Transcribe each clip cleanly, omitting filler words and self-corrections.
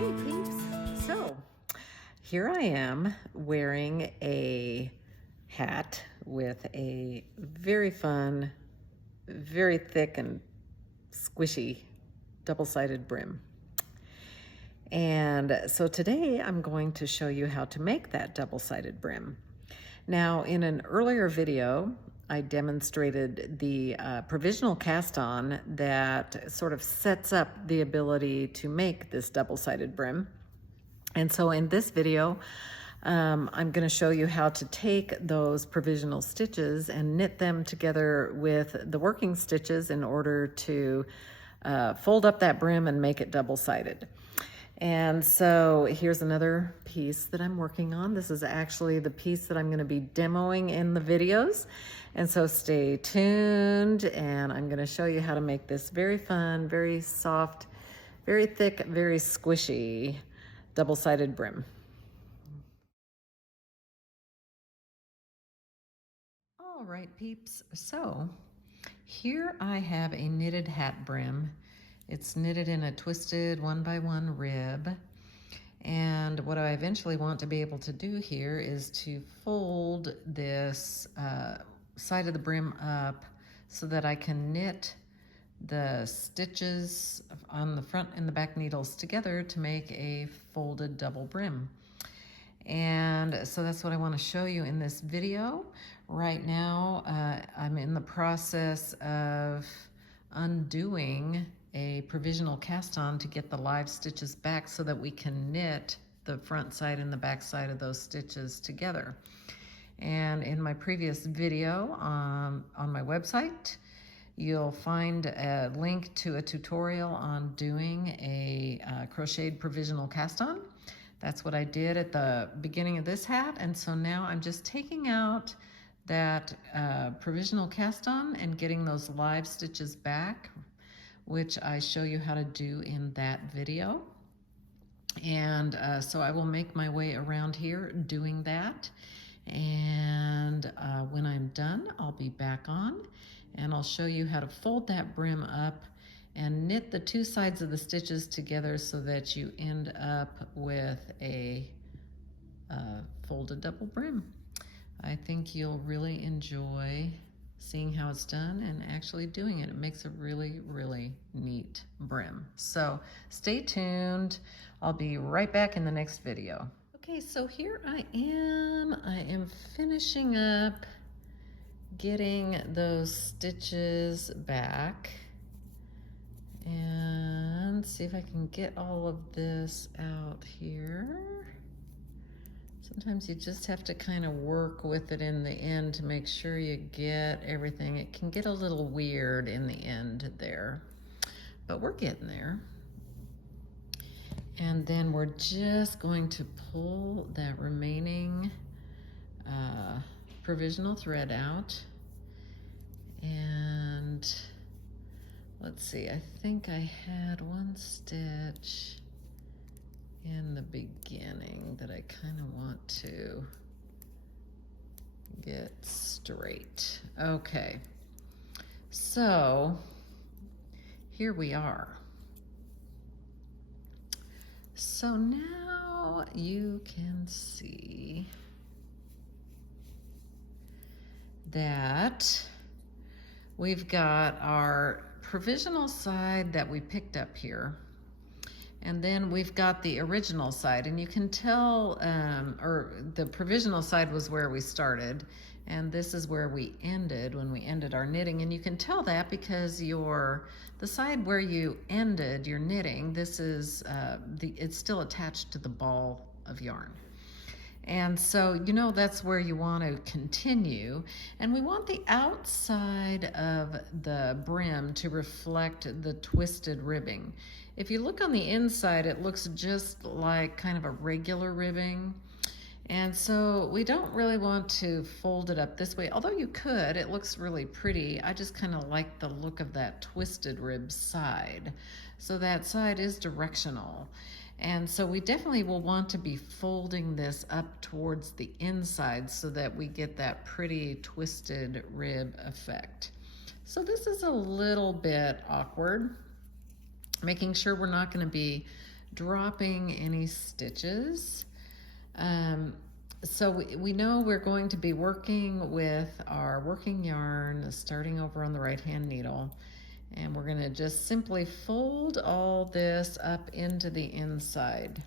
Hey peeps, so here I am wearing a hat with a very fun, very thick and squishy double-sided brim. And so today I'm going to show you how to make that double-sided brim. Now, in an earlier video, I demonstrated the provisional cast-on that sort of sets up the ability to make this double-sided brim. And so in this video, I'm going to show you how to take those provisional stitches and knit them together with the working stitches in order to fold up that brim and make it double-sided. And so here's another piece that I'm working on. This is actually the piece that I'm going to be demoing in the videos. And so stay tuned, and I'm going to show you how to make this very fun, very soft, very thick, very squishy double-sided brim. All right, peeps. So here I have a knitted hat brim. It's knitted in a twisted 1x1 rib. And what I eventually want to be able to do here is to fold this side of the brim up so that I can knit the stitches on the front and the back needles together to make a folded double brim. And so that's what I want to show you in this video. Right now, I'm in the process of undoing a provisional cast on to get the live stitches back so that we can knit the front side and the back side of those stitches together. And in my previous video on my website, you'll find a link to a tutorial on doing a crocheted provisional cast on. That's what I did at the beginning of this hat, and so now I'm just taking out that provisional cast on and getting those live stitches back, which I show you how to do in that video. And so I will make my way around here doing that, and when I'm done, I'll be back on and I'll show you how to fold that brim up and knit the two sides of the stitches together so that you end up with a folded double brim. I think you'll really enjoy seeing how it's done and actually doing it. It makes a really, really neat brim. So stay tuned. I'll be right back in the next video. Okay, so here I am finishing up getting those stitches back, and see if I can get all of this out here. Sometimes you just have to kind of work with it in the end to make sure you get everything. It can get a little weird in the end there, but we're getting there. And then we're just going to pull that remaining provisional thread out. And let's see, I think I had one stitch in the beginning that I kind of want to get straight. Okay, so here we are. So now you can see that we've got our provisional side that we picked up here, and then we've got the original side, and you can tell, or the provisional side was where we started, and this is where we ended when we ended our knitting. And you can tell that because the side where you ended your knitting, this is it's still attached to the ball of yarn. And so, you know, that's where you want to continue. And we want the outside of the brim to reflect the twisted ribbing. If you look on the inside, it looks just like kind of a regular ribbing. And so we don't really want to fold it up this way, although you could. It looks really pretty. I just kind of like the look of that twisted rib side. So that side is directional. And so we definitely will want to be folding this up towards the inside so that we get that pretty twisted rib effect. So this is a little bit awkward, making sure we're not going to be dropping any stitches. So we know we're going to be working with our working yarn starting over on the right hand needle, and we're going to just simply fold all this up into the inside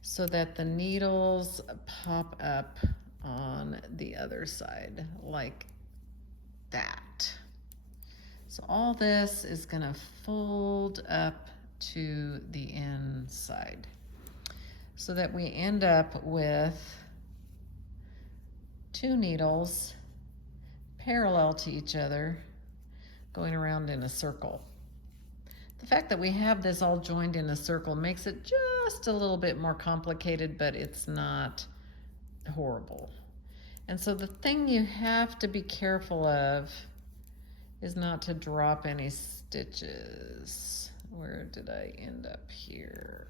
so that the needles pop up on the other side like that. So all this is going to fold up to the inside so that we end up with 2 needles parallel to each other going around in a circle. The fact that we have this all joined in a circle makes it just a little bit more complicated, but it's not horrible. And so the thing you have to be careful of is not to drop any stitches. Where did I end up here?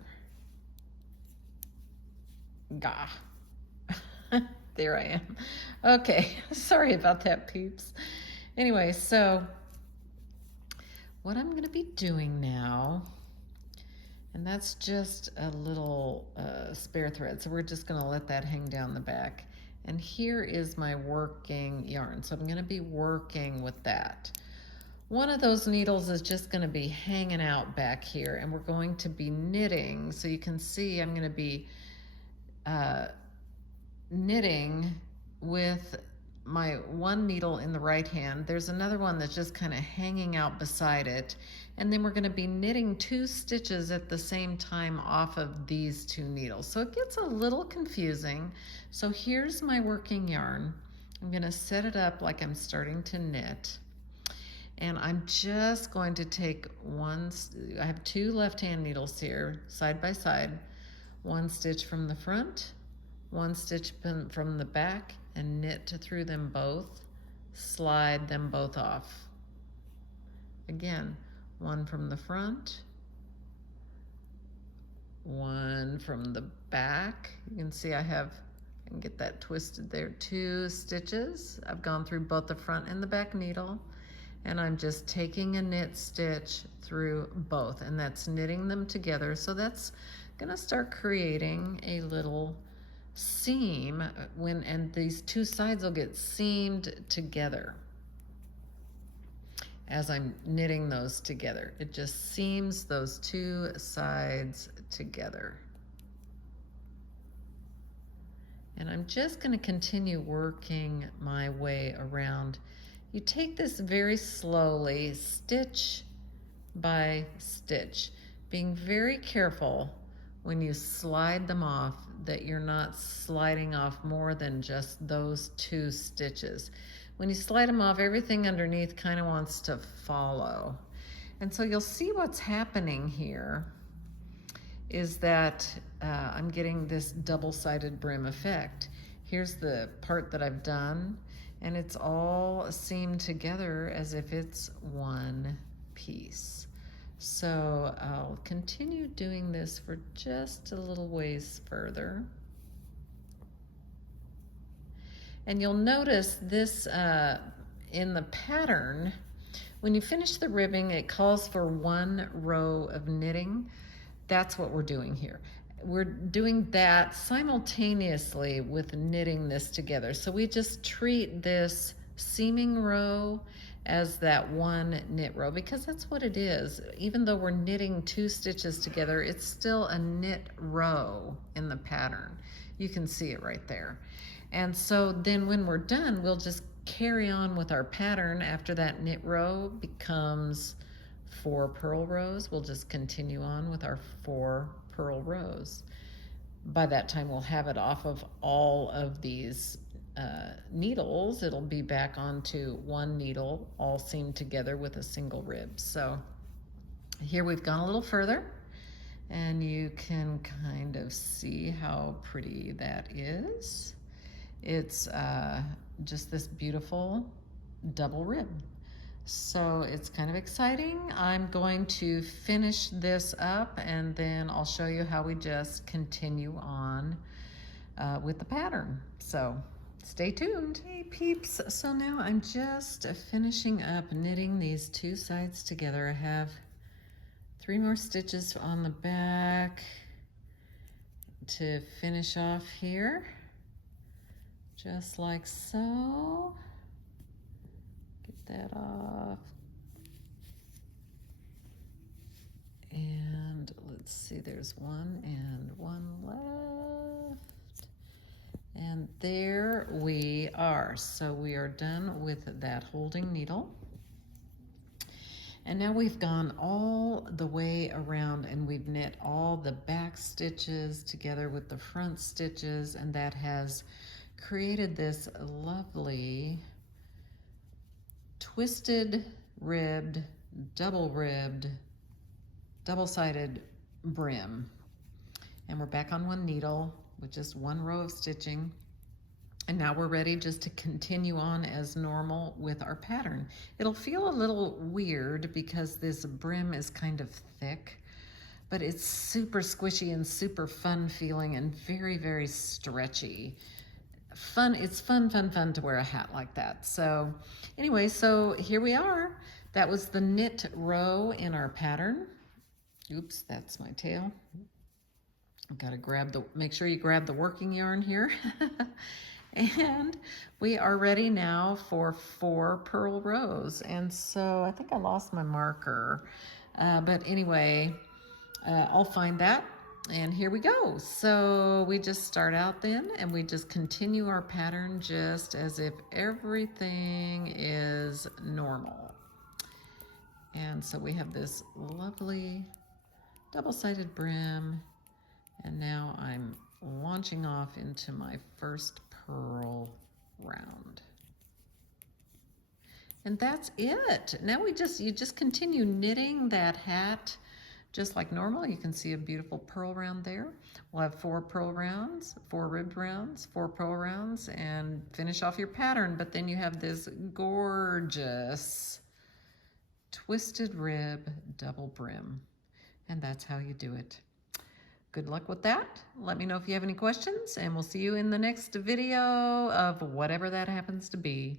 Gah. There I am. Okay, sorry about that, peeps. Anyway, so what I'm going to be doing now, and that's just a little spare thread, so we're just going to let that hang down the back. And here is my working yarn, so I'm going to be working with that. One of those needles is just going to be hanging out back here, and we're going to be knitting. So you can see I'm going to be knitting with my one needle in the right hand. There's another one that's just kind of hanging out beside it, and then we're going to be knitting 2 stitches at the same time off of these 2 needles. So it gets a little confusing. So here's my working yarn. I'm going to set it up like I'm starting to knit, and I'm just going to take I have 2 left-hand needles here side by side, 1 stitch from the front, 1 stitch from the back, and knit through them both, slide them both off. Again, 1 from the front, 1 from the back. You can see I can get that twisted there, 2 stitches. I've gone through both the front and the back needle, and I'm just taking a knit stitch through both, and that's knitting them together. So that's gonna start creating a little seam and these 2 sides will get seamed together as I'm knitting those together. It just seams those 2 sides together. And I'm just going to continue working my way around. You take this very slowly, stitch by stitch, being very careful when you slide them off that you're not sliding off more than just those 2 stitches. When you slide them off, everything underneath kind of wants to follow. And so you'll see what's happening here is that I'm getting this double-sided brim effect. Here's the part that I've done, and it's all seamed together as if it's one piece. So I'll continue doing this for just a little ways further. And you'll notice this in the pattern, when you finish the ribbing, it calls for 1 row of knitting. That's what we're doing here. We're doing that simultaneously with knitting this together. So we just treat this seaming row as that 1 knit row, because that's what it is. Even though we're knitting 2 stitches together, it's still a knit row in the pattern. You can see it right there. And so then when we're done, we'll just carry on with our pattern. After that knit row becomes 4 purl rows, we'll just continue on with our 4 purl rows. By that time, we'll have it off of all of these needles. It'll be back onto 1 needle, all seamed together with a single rib. So here we've gone a little further, and you can kind of see how pretty that is. It's just this beautiful double rib. So it's kind of exciting. I'm going to finish this up, and then I'll show you how we just continue on with the pattern. So stay tuned. Hey peeps, so now I'm just finishing up knitting these 2 sides together. I have 3 more stitches on the back to finish off here, just like so. Get that off. And let's see, there's one and one left. And there we are. So we are done with that holding needle. And now we've gone all the way around and we've knit all the back stitches together with the front stitches, and that has created this lovely twisted, ribbed, double-sided brim. And we're back on one needle with just one row of stitching. And now we're ready just to continue on as normal with our pattern. It'll feel a little weird because this brim is kind of thick, but it's super squishy and super fun feeling and very, very stretchy. Fun, it's fun to wear a hat like that. So anyway, so here we are. That was the knit row in our pattern. Oops, that's my tail. I've got to make sure you grab the working yarn here. And we are ready now for 4 purl rows. And so I think I lost my marker, but anyway, I'll find that. And here we go. So we just start out then, and we just continue our pattern just as if everything is normal. And so we have this lovely double-sided brim, and now I'm launching off into my first purl round. And that's it. Now you just continue knitting that hat just like normal. You can see a beautiful purl round there. We'll have 4 purl rounds, 4 ribbed rounds, 4 purl rounds, and finish off your pattern. But then you have this gorgeous twisted rib double brim, and that's how you do it. Good luck with that. Let me know if you have any questions, and we'll see you in the next video of whatever that happens to be.